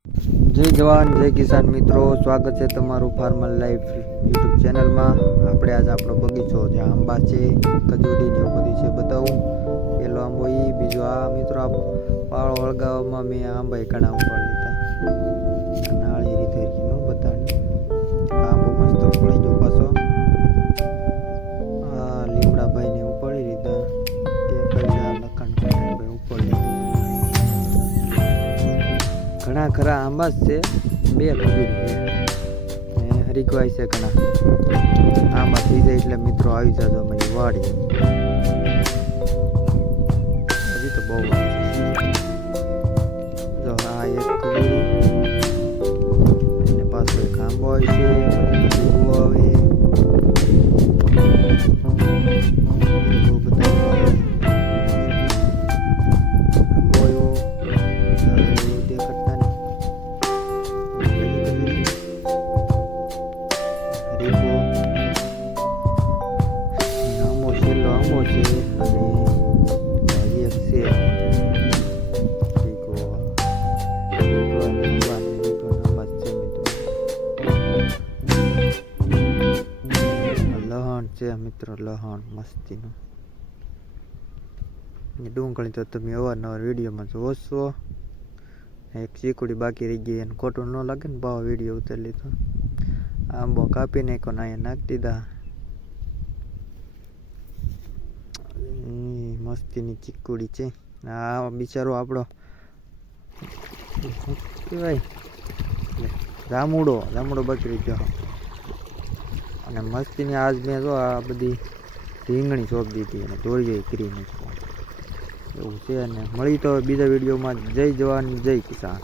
જય જવાન જય કિસાન મિત્રો, સ્વાગત છે તમારું ફાર્મર લાઈફ યુટ્યુબ ચેનલમાં। આપણે આજ આપણો બગીચો જ્યાં આંબા છે, ખજૂરી ને એવું બધું છે બતાવું। પેલો આંબો એ, બીજો આ મિત્રો આ પાળો વળગાવવામાં મેં આંબા ઘણા ઉપાડ લીધા। નાળી રીતે ન બતાડી, આંબો મસ્ત પડી ગયો પાછો। આ લીમડાભાઈ ને ઉપાડી લીધા, તે કલ્યા લખણ ભાઈ ઉપાડી લીધા। ઘણા ખરા આંબા જ છે, બે ખજૂરી છે ને હરીકવાય છે ઘણા આંબા થઈ જાય એટલે મિત્રો આવી જજો મારી વાડી। હજી તો બહુ વાર છે। જો આ એક ખજૂરી અને પાછો એક આંબો આવે છે, લીંબુ આવે, મિત્રો લહણ મસ્તીનું ડુંગળી તો તમે અવારનવાર વિડીયોમાં જોવો છો। એક ચીકુડી બાકી રહી ગઈ, અને ખોટું ન લાગે ને ભાવ વિડીયો ઉતારી લીધો। આંબો કાપી નાખ્યો ને અહીંયા નાખી દીધા। મસ્તીની ચીકુડી છે। આ બિચારો આપણો શું કહેવાય, જામુડો બાકી રહી ગયો। અને મસ્તીની આજ મેં જો આ બધી રીંગણી સોંપી દીધી અને દોરીએ કરી નાખ્યો એવું છે। અને મળી તો બીજા વિડીયોમાં। જય જવાન જય કિસાન।